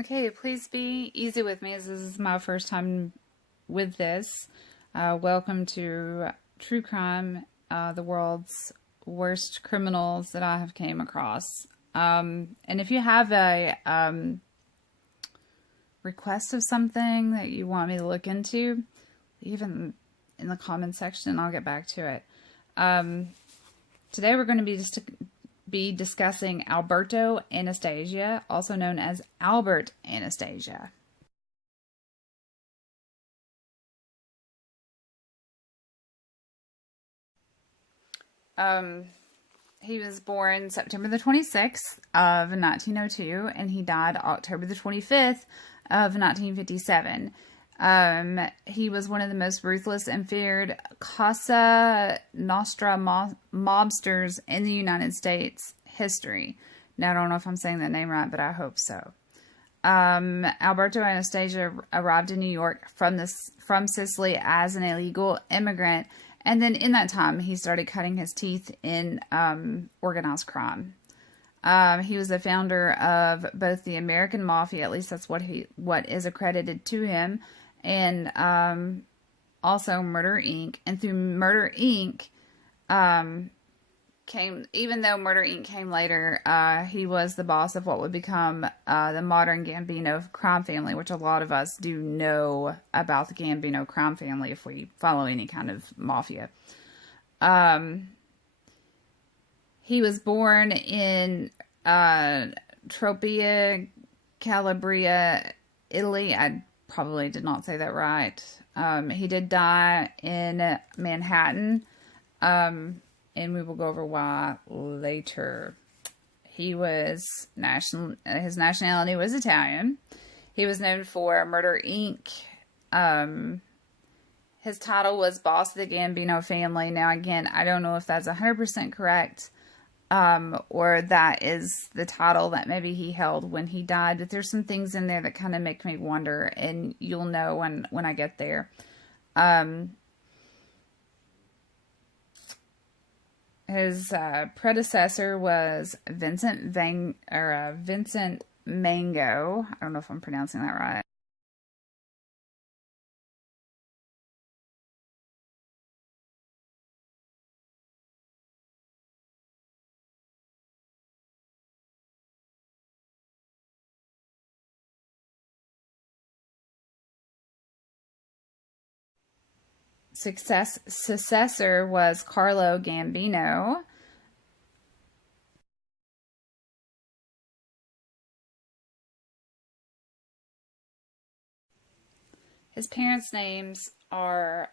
Okay, please be easy with me as this is my first time with this. Welcome to True Crime, the world's worst criminals that I have came across. And if you have a request of something that you want me to look into, even in the comment section, I'll get back to it. Today we're going to be discussing Alberto Anastasia, also known as Albert Anastasia. He was born September the 26th of 1902, and he died October the 25th of 1957. He was one of the most ruthless and feared Casa Nostra mobsters in the United States history. Now, I don't know if I'm saying that name right, but I hope so. Alberto Anastasia arrived in New York from Sicily as an illegal immigrant, and then in that time, he started cutting his teeth in organized crime. He was the founder of both the American Mafia, at least that's what is accredited to him, and also Murder Inc. And through Murder Inc. Even though Murder Inc. came later, he was the boss of what would become the modern Gambino crime family, which a lot of us do know about the Gambino crime family if we follow any kind of mafia. He was born in Tropea, Calabria, Italy. I probably did not say that right. He did die in Manhattan. And we will go over why later. He was his nationality was Italian. He was known for Murder Inc. His title was boss of the Gambino family. Now, again, I don't know if that's 100% correct, or that is the title that maybe he held when he died. But there's some things in there that kind of make me wonder, and you'll know when I get there. His predecessor was Vincent Mango. I don't know if I'm pronouncing that right. Successor was Carlo Gambino. His parents' names are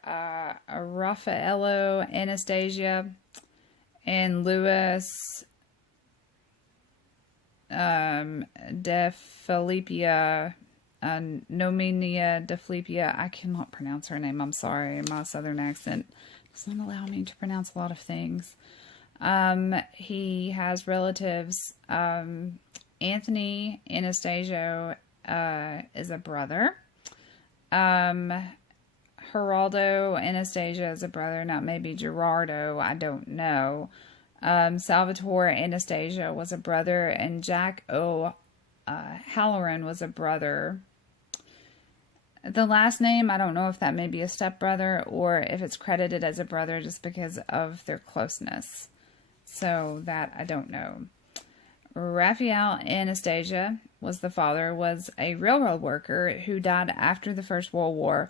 Raffaello Anastasia and Louis de Filipia, Nominia de Filipia. I cannot pronounce her name. I'm sorry. My southern accent does not allow me to pronounce a lot of things. He has relatives. Anthony Anastasia is a brother. Geraldo Anastasia is a brother, not maybe Gerardo, I don't know. Salvatore Anastasia was a brother, and Jack O'Halloran was a brother. The last name, I don't know if that may be a stepbrother or if it's credited as a brother just because of their closeness. So that I don't know. Raphael Anastasia was the father, was a railroad worker who died after the First World War,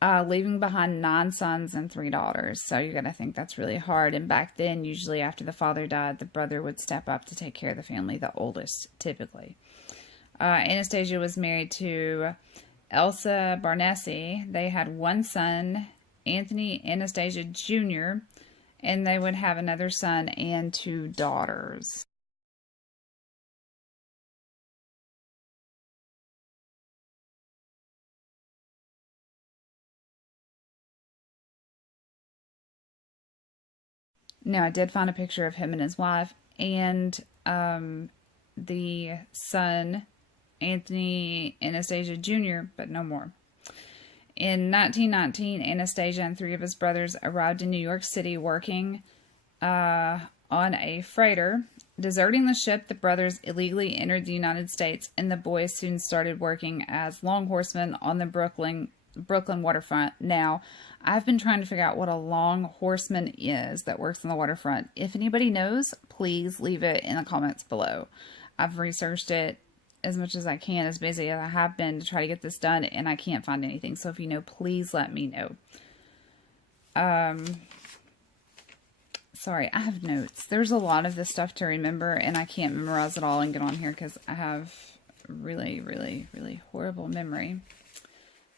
leaving behind 9 sons and 3 daughters. So you're going to think that's really hard. And back then, usually after the father died, the brother would step up to take care of the family, the oldest, typically. Anastasia was married to Elsa Barnesi. They had 1 son, Anthony Anastasia Jr., and they would have another son and 2 daughters. Now, I did find a picture of him and his wife and the son, Anthony Anastasia Jr., but no more. In 1919, Anastasia and 3 of his brothers arrived in New York City working on a freighter, Deserting the ship, the brothers illegally entered the United States, and the boys soon started working as long horsemen on the Brooklyn waterfront. Now, I've been trying to figure out what a long horseman is that works on the waterfront. If anybody knows, please leave it in the comments below. I've researched it as much as I can, as busy as I have been to try to get this done, and I can't find anything. So if you know, please let me know. Sorry, I have notes. There's a lot of this stuff to remember, and I can't memorize it all and get on here because I have really, really, really horrible memory.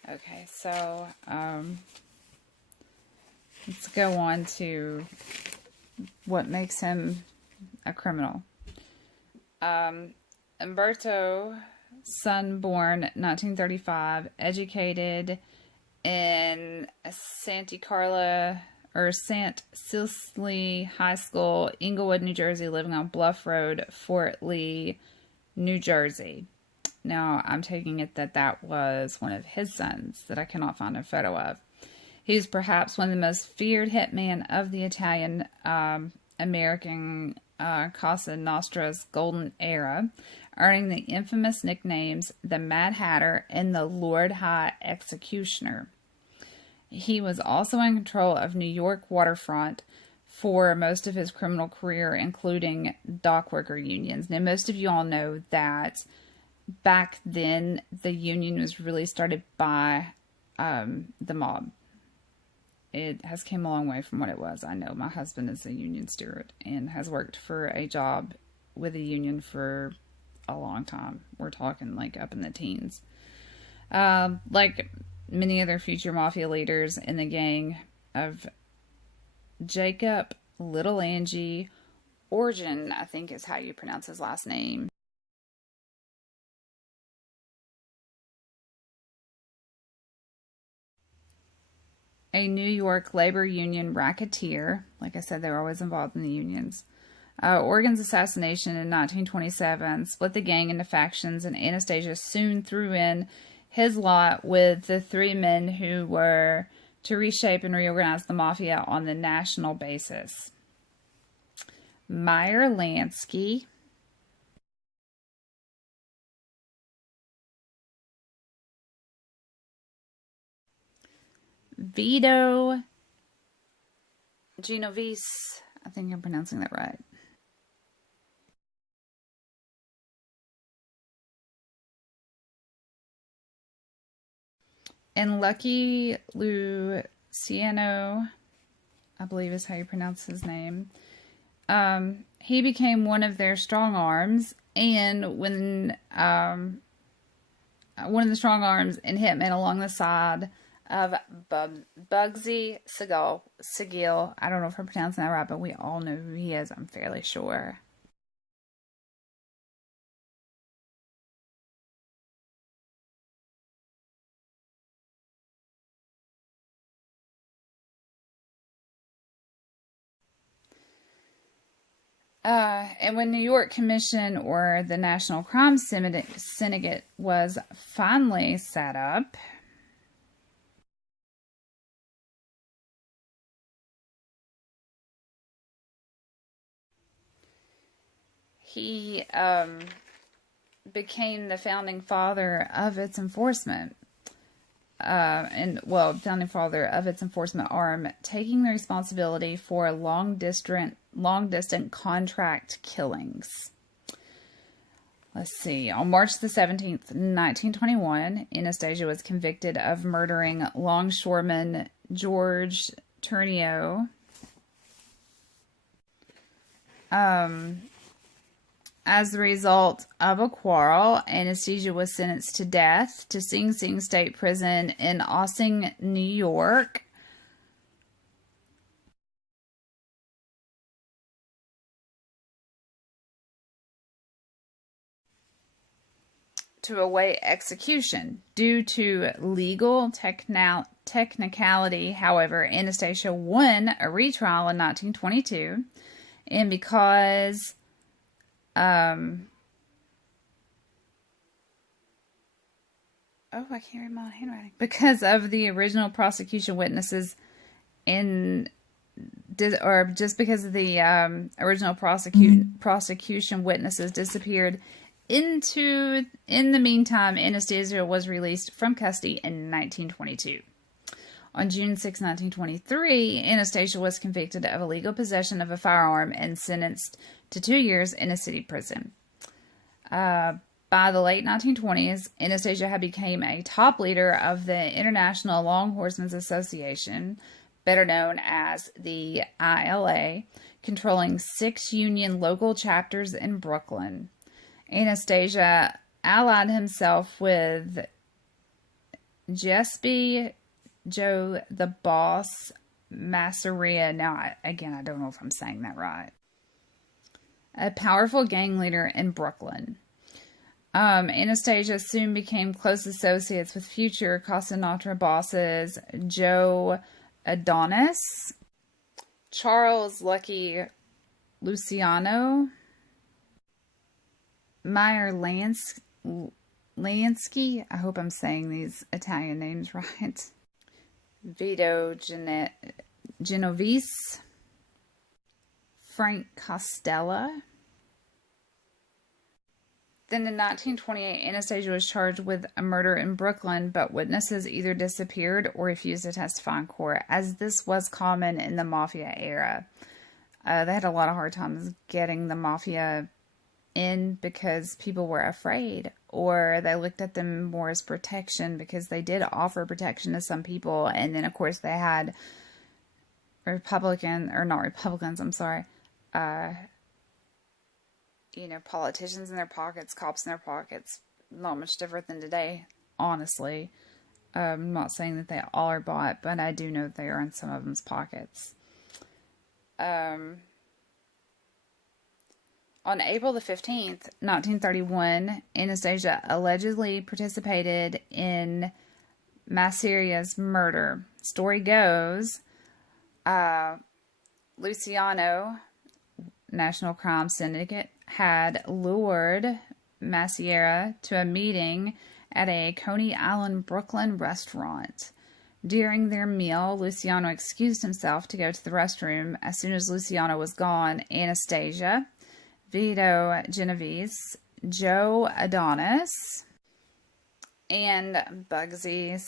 Okay, so let's go on to what makes him a criminal. Alberto, son born 1935, educated in Santa Carla or Sant Cecily High School, Englewood, New Jersey, living on Bluff Road, Fort Lee, New Jersey. Now, I'm taking it that that was one of his sons that I cannot find a photo of. He was perhaps one of the most feared hitmen of the Italian American Cosa Nostra's golden era, earning the infamous nicknames the Mad Hatter and the Lord High Executioner. He was also in control of New York waterfront for most of his criminal career, including dockworker unions. Now, most of you all know that back then, the union was really started by the mob. It has came a long way from what it was. I know my husband is a union steward and has worked for a job with a union for a long time. We're talking like up in the teens. Like many other future mafia leaders in the gang of Jacob Little Angie Origin, I think is how you pronounce his last name. A New York labor union racketeer. Like I said, they were always involved in the unions. Oregon's assassination in 1927 split the gang into factions, and Anastasia soon threw in his lot with the three men who were to reshape and reorganize the mafia on the national basis. Meyer Lansky, Vito Genovese, I think I'm pronouncing that right. And Lucky Luciano, I believe is how you pronounce his name. He became one of their strong arms, and when one of the strong arms and hitmen along the side of Bugsy Siegel. I don't know if I'm pronouncing that right, but we all know who he is, I'm fairly sure. And when New York Commission, or the National Crime Syndicate, was finally set up, he became the founding father of its enforcement. Founding father of its enforcement arm, taking the responsibility for long distance contract killings. Let's see. On March the 17th, 1921, Anastasia was convicted of murdering longshoreman George Turnio. As a result of a quarrel, Anastasia was sentenced to death to Sing Sing State Prison in Ossing, New York. To await execution. Due to legal technicality, however, Anastasia won a retrial in 1922, and because I can't read my handwriting. Because of the original prosecution witnesses and or just because of the original prosecution witnesses disappeared. In the meantime, Anastasia was released from custody in 1922. On June 6, 1923, Anastasia was convicted of illegal possession of a firearm and sentenced to 2 years in a city prison. By the late 1920s, Anastasia had become a top leader of the International Long Horsemen's Association, better known as the ILA, controlling 6 union local chapters in Brooklyn. Anastasia allied himself with Giuseppe Joe the Boss Masseria. Now, I don't know if I'm saying that right. A powerful gang leader in Brooklyn. Anastasia soon became close associates with future Cosa Nostra bosses Joe Adonis, Charles Lucky Luciano, Meyer Lansky, I hope I'm saying these Italian names right, Vito Genovese, Frank Costella. Then in 1928, Anastasia was charged with a murder in Brooklyn, but witnesses either disappeared or refused to testify in court, as this was common in the Mafia era. They had a lot of hard times getting the Mafia in because people were afraid, or they looked at them more as protection because they did offer protection to some people. And then, of course, they had politicians in their pockets, cops in their pockets. Not much different than today, honestly. I'm not saying that they all are bought, but I do know that they are in some of them's pockets. On April the 15th, 1931, Anastasia allegedly participated in Masseria's murder. Story goes, Luciano, National Crime Syndicate, had lured Massera to a meeting at a Coney Island, Brooklyn restaurant. During their meal, Luciano excused himself to go to the restroom. As soon as Luciano was gone, Anastasia, Vito Genovese, Joe Adonis, and Bugsy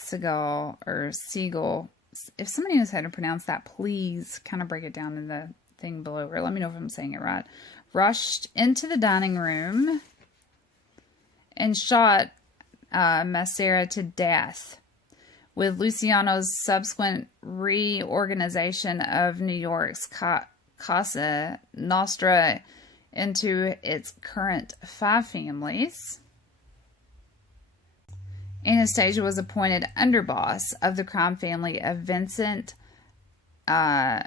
Siegel. If somebody knows how to pronounce that, please kind of break it down in the thing below, or let me know if I'm saying it right, rushed into the dining room and shot Massera to death, with Luciano's subsequent reorganization of New York's Cosa Nostra into its current 5 families. Anastasia was appointed underboss of the crime family of Vincent Magano.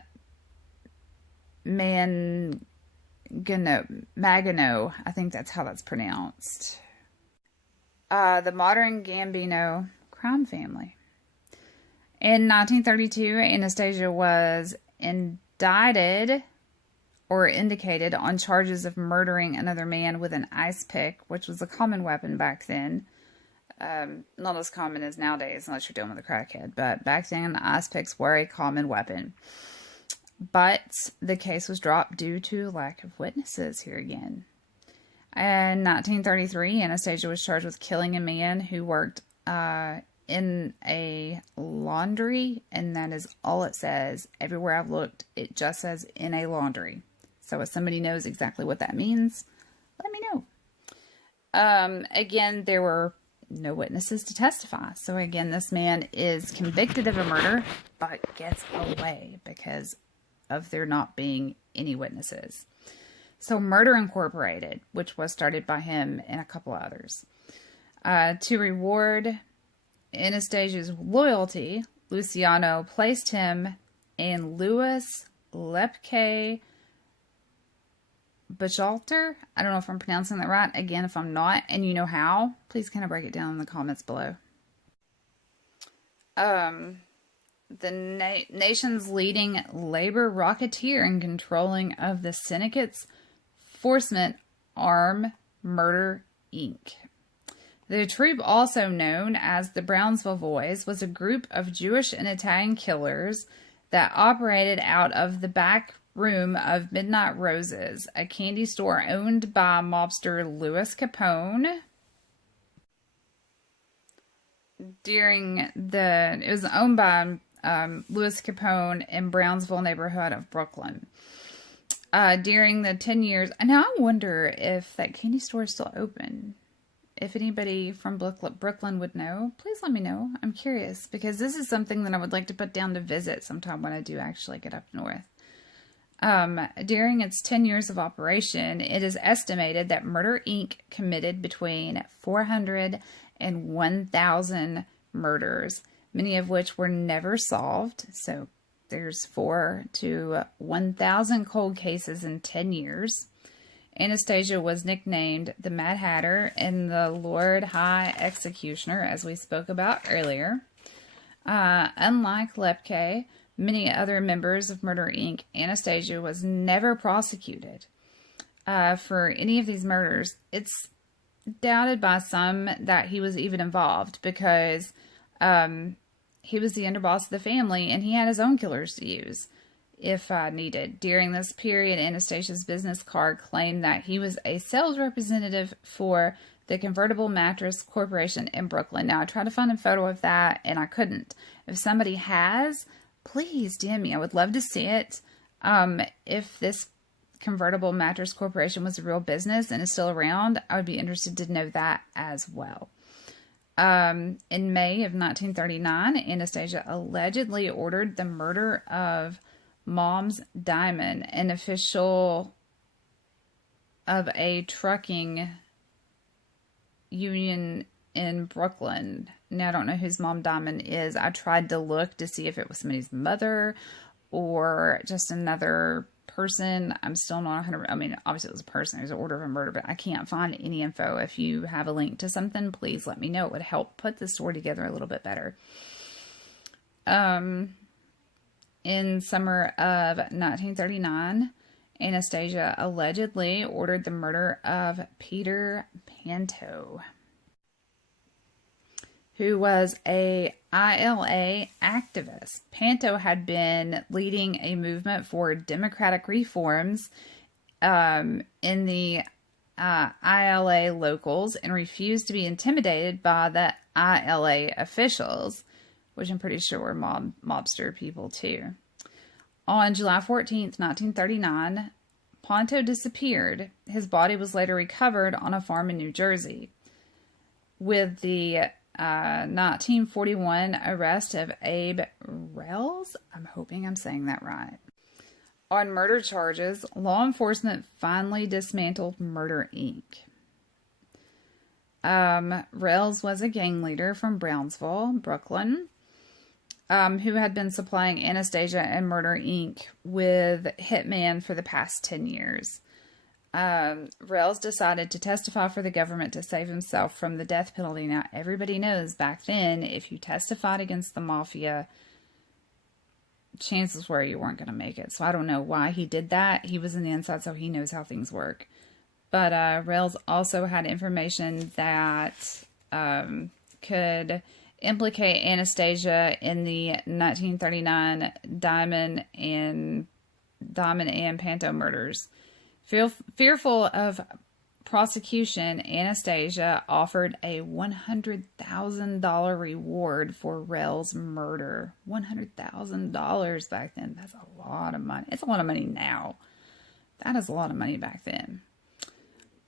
I think that's how that's pronounced. The modern Gambino crime family. In 1932, Anastasia was indicted or indicated on charges of murdering another man with an ice pick, which was a common weapon back then. Not as common as nowadays, unless you're dealing with a crackhead. But back then, ice picks were a common weapon. But the case was dropped due to lack of witnesses here again. In 1933, Anastasia was charged with killing a man who worked in a laundry, and that is all it says. Everywhere I've looked, it just says in a laundry. So if somebody knows exactly what that means, let me know. Again, there were no witnesses to testify. So again, this man is convicted of a murder, but gets away because of there not being any witnesses. So Murder Incorporated, which was started by him and a couple of others. To reward Anastasia's loyalty, Luciano placed him in Louis Lepke Bachelter. I don't know if I'm pronouncing that right. Again, if I'm not, and you know how, please kind of break it down in the comments below. The nation's leading labor rocketeer and controlling of the syndicate's enforcement arm, Murder Inc. The troupe, also known as the Brownsville Boys, was a group of Jewish and Italian killers that operated out of the back room of Midnight Roses, a candy store owned by mobster Louis Capone. It was owned by Louis Capone in Brownsville neighborhood of Brooklyn. During the 10 years, and now I wonder if that candy store is still open. If anybody from Brooklyn would know, please let me know. I'm curious, because this is something that I would like to put down to visit sometime when I do actually get up north. During its 10 years of operation, it is estimated that Murder Inc. committed between 400 and 1,000 murders, many of which were never solved. So there's 4 to 1,000 cold cases in 10 years. Anastasia was nicknamed the Mad Hatter and the Lord High Executioner, as we spoke about earlier. Unlike Lepke, many other members of Murder Inc., Anastasia was never prosecuted for any of these murders. It's doubted by some that he was even involved because he was the underboss of the family and he had his own killers to use if needed. During this period, Anastasia's business card claimed that he was a sales representative for the Convertible Mattress Corporation in Brooklyn. Now, I tried to find a photo of that, and I couldn't. If somebody has, please DM me. I would love to see it. If this Convertible Mattress Corporation was a real business and is still around, I would be interested to know that as well. In May of 1939, Anastasia allegedly ordered the murder of Mom's Diamond, an official of a trucking union in Brooklyn. Now, I don't know whose Mom Diamond is. I tried to look to see if it was somebody's mother or just another person. I'm still not 100%. I mean, obviously it was a person. It was an order of a murder, but I can't find any info. If you have a link to something, please let me know. It would help put the story together a little bit better. In summer of 1939, Anastasia allegedly ordered the murder of Peter Panto, who was a ILA activist. Panto had been leading a movement for democratic reforms in the ILA locals and refused to be intimidated by the ILA officials, which I'm pretty sure were mobster people too. On July 14th, 1939, Panto disappeared. His body was later recovered on a farm in New Jersey. With the 1941 arrest of Abe Rels, I'm hoping I'm saying that right, on murder charges, law enforcement finally dismantled Murder Inc. Rels was a gang leader from Brownsville, Brooklyn, who had been supplying Anastasia and Murder Inc. with hitmen for the past 10 years. Rels decided to testify for the government to save himself from the death penalty. Now, everybody knows back then, if you testified against the mafia, chances were you weren't going to make it. So I don't know why he did that. He was in the inside, so he knows how things work. But Rels also had information that could implicate Anastasia in the 1939 Diamond and Panto murders. Fearful of prosecution, Anastasia offered a $100,000 reward for Rels' murder. $100,000 back then. That's a lot of money. It's a lot of money now. That is a lot of money back then.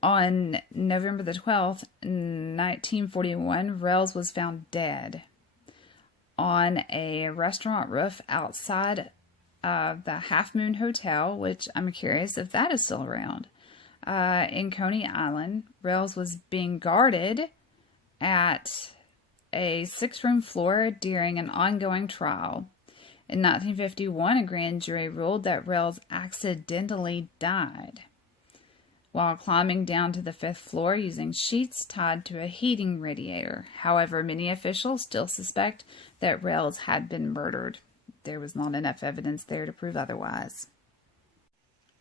On November the 12th, 1941, Rels was found dead on a restaurant roof outside of the Half Moon Hotel, which I'm curious if that is still around, in Coney Island. Rels was being guarded at a 6-room floor during an ongoing trial. In 1951, a grand jury ruled that Rels accidentally died while climbing down to the 5th floor using sheets tied to a heating radiator. However, many officials still suspect that Rels had been murdered. There was not enough evidence there to prove otherwise.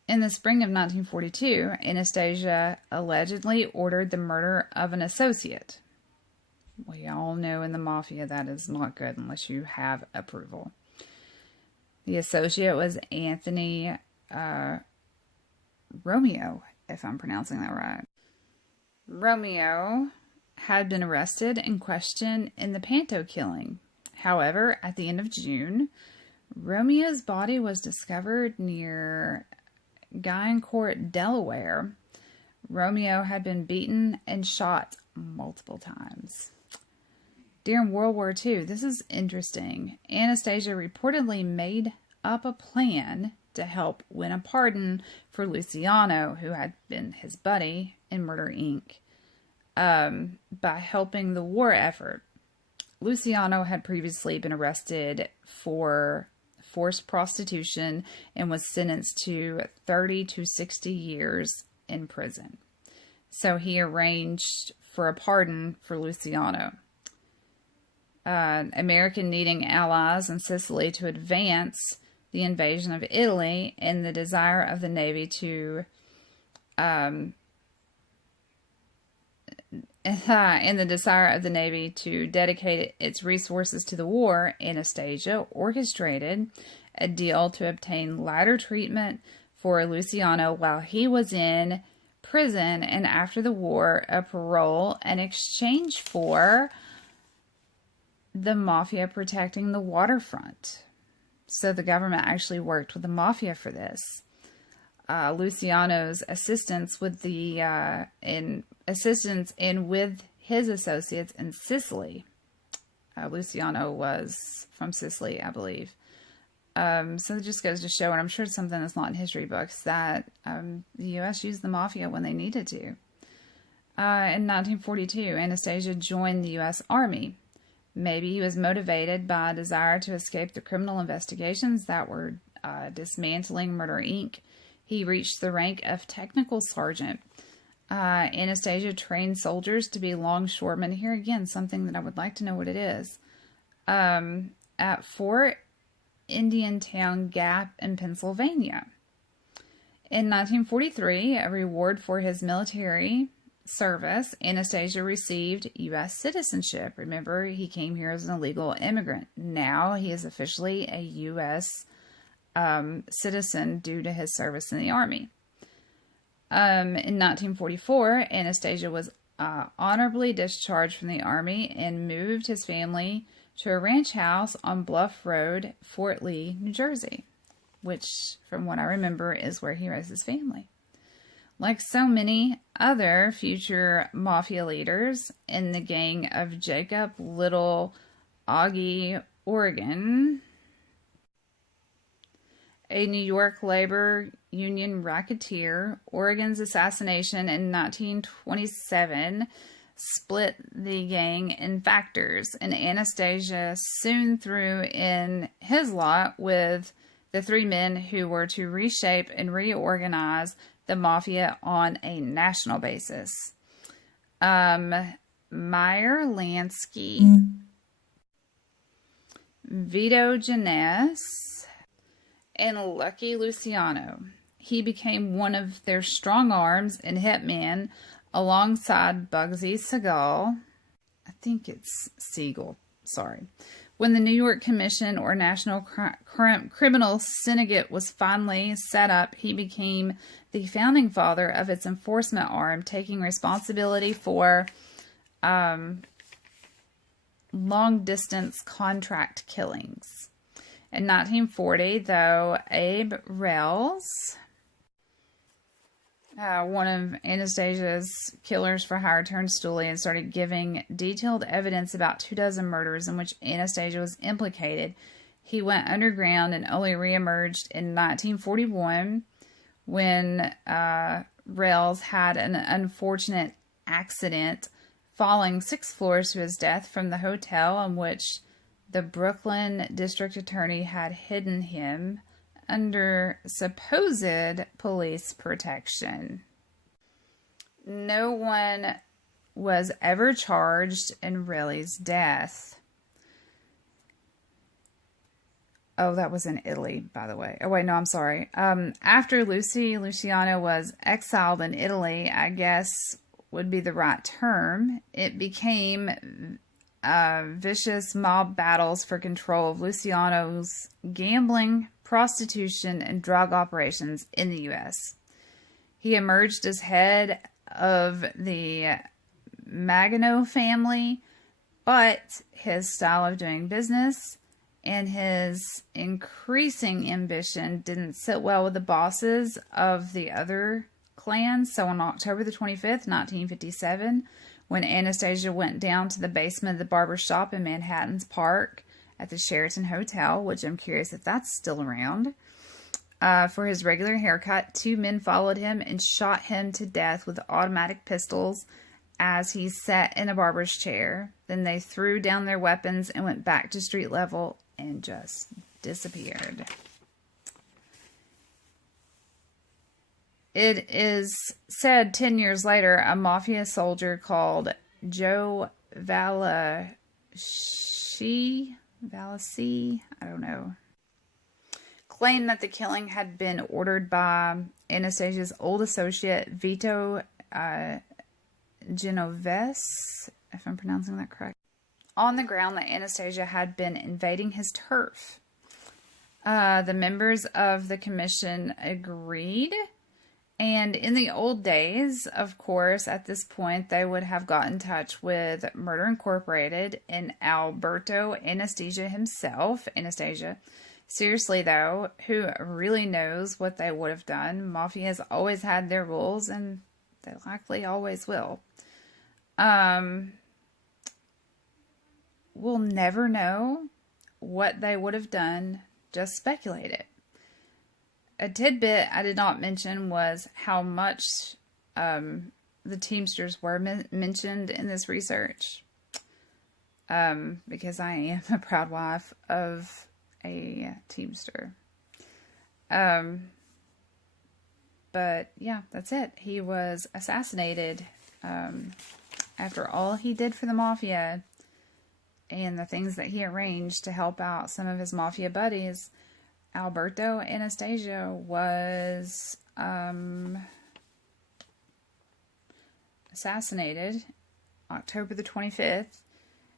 In the spring of 1942, Anastasia allegedly ordered the murder of an associate. We all know in the mafia that is not good unless you have approval. The associate was Anthony Romeo, if I'm pronouncing that right. Romeo had been arrested and questioned in the Panto killing. However, at the end of June, Romeo's body was discovered near Guyancourt, Delaware. Romeo had been beaten and shot multiple times. During World War II, this is interesting, Anastasia reportedly made up a plan to help win a pardon for Luciano, who had been his buddy in Murder Inc., by helping the war effort. Luciano had previously been arrested for forced prostitution and was sentenced to 30 to 60 years in prison. So he arranged for a pardon for Luciano. American needing allies in Sicily to advance the invasion of Italy and the desire of the Navy to dedicate its resources to the war, Anastasia orchestrated a deal to obtain lighter treatment for Luciano while he was in prison, and after the war, a parole in exchange for the mafia protecting the waterfront. So the government actually worked with the mafia for this. Luciano's assistance with with his associates in Sicily. Luciano was from Sicily, I believe. So it just goes to show, and I'm sure it's something that's not in history books, that the U.S. used the mafia when they needed to. In 1942, Anastasia joined the U.S. Army. Maybe he was motivated by a desire to escape the criminal investigations that were Dismantling Murder Inc. He reached the rank of technical sergeant. Anastasia trained soldiers to be longshoremen. Here again, something that I would like to know what it is. At Fort Indiantown Gap in Pennsylvania. In 1943, a reward for his military service, Anastasia received U.S. citizenship. Remember, he came here as an illegal immigrant. Now he is officially a U.S. Citizen due to his service in the Army. In 1944, Anastasia was honorably discharged from the Army and moved his family to a ranch house on Bluff Road, Fort Lee, New Jersey, which, from what I remember, is where he raised his family. Like so many other future mafia leaders in the gang of Jacob Little Augie Oregon, a New York labor union racketeer, Oregon's assassination in 1927 split the gang in factors, and Anastasia soon threw in his lot with the three men who were to reshape and reorganize the mafia on a national basis. Meyer Lansky, Vito Janess, and Lucky Luciano. He became one of their strong arms and hitman alongside Bugsy Siegel. I think it's Siegel, sorry. When the New York Commission or National Criminal Syndicate was finally set up, he became the founding father of its enforcement arm, taking responsibility for long-distance contract killings. In 1940, though, Abe Rels, one of Anastasia's killers for hire, turned stoolie and started giving detailed evidence about 24 murders in which Anastasia was implicated. He went underground and only reemerged in 1941 when Rels had an unfortunate accident falling 6 floors to his death from the hotel in which the Brooklyn district attorney had hidden him under supposed police protection. No one was ever charged in Relly's death. Oh, that was in Italy, by the way. Oh, wait, no, I'm sorry. After Luciano was exiled in Italy, I guess would be the right term. It became vicious mob battles for control of Luciano's gambling prostitution, and drug operations in the U.S. He emerged as head of the Magano family, but his style of doing business and his increasing ambition didn't sit well with the bosses of the other clans. So on October the 25th, 1957, when Anastasia went down to the basement of the barber shop in Manhattan's Park at the Sheraton Hotel, which I'm curious if that's still around, for his regular haircut, 2 men followed him and shot him to death with automatic pistols as he sat in a barber's chair. Then they threw down their weapons and went back to street level and just disappeared. It is said 10 years later, a mafia soldier called Joe Valasci, I don't know, claimed that the killing had been ordered by Anastasia's old associate, Vito Genovese, if I'm pronouncing that correct, on the ground that Anastasia had been invading his turf. The members of the commission agreed. And in the old days, of course, at this point, they would have got in touch with Murder Incorporated and Alberto Anastasia himself. Anastasia. Seriously, though, who really knows what they would have done? Mafia has always had their rules, and they likely always will. We'll never know what they would have done. Just speculate it. A tidbit I did not mention was how much the Teamsters were mentioned in this research. Because I am a proud wife of a Teamster. But yeah, that's it. He was assassinated after all he did for the Mafia and the things that he arranged to help out some of his Mafia buddies. Alberto Anastasia was assassinated October the 25th,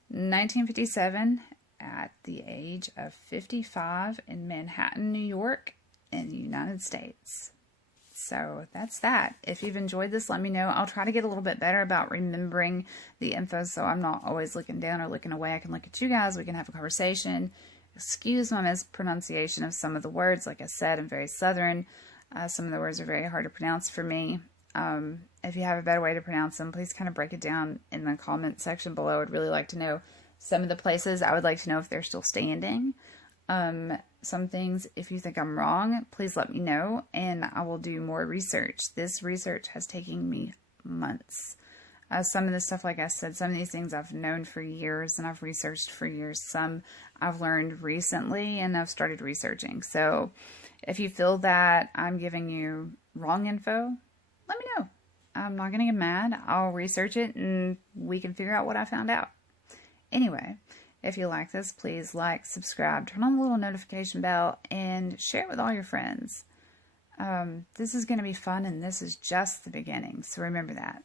1957, at the age of 55 in Manhattan, New York, in the United States. So that's that. If you've enjoyed this, let me know. I'll try to get a little bit better about remembering the info so I'm not always looking down or looking away. I can look at you guys. We can have a conversation. Excuse my mispronunciation of some of the words. Like I said, I'm very Southern. Some of the words are very hard to pronounce for me. If you have a better way to pronounce them, please kind of break it down in the comment section below. I'd really like to know some of the places. I would like to know if they're still standing. Some things, if you think I'm wrong, please let me know, and I will do more research. This research has taken me months. Some of this stuff, like I said, some of these things I've known for years and I've researched for years. Some I've learned recently and I've started researching. So if you feel that I'm giving you wrong info, let me know. I'm not going to get mad. I'll research it and we can figure out what I found out. Anyway, if you like this, please like, subscribe, turn on the little notification bell, and share it with all your friends. This is going to be fun, and this is just the beginning, so remember that.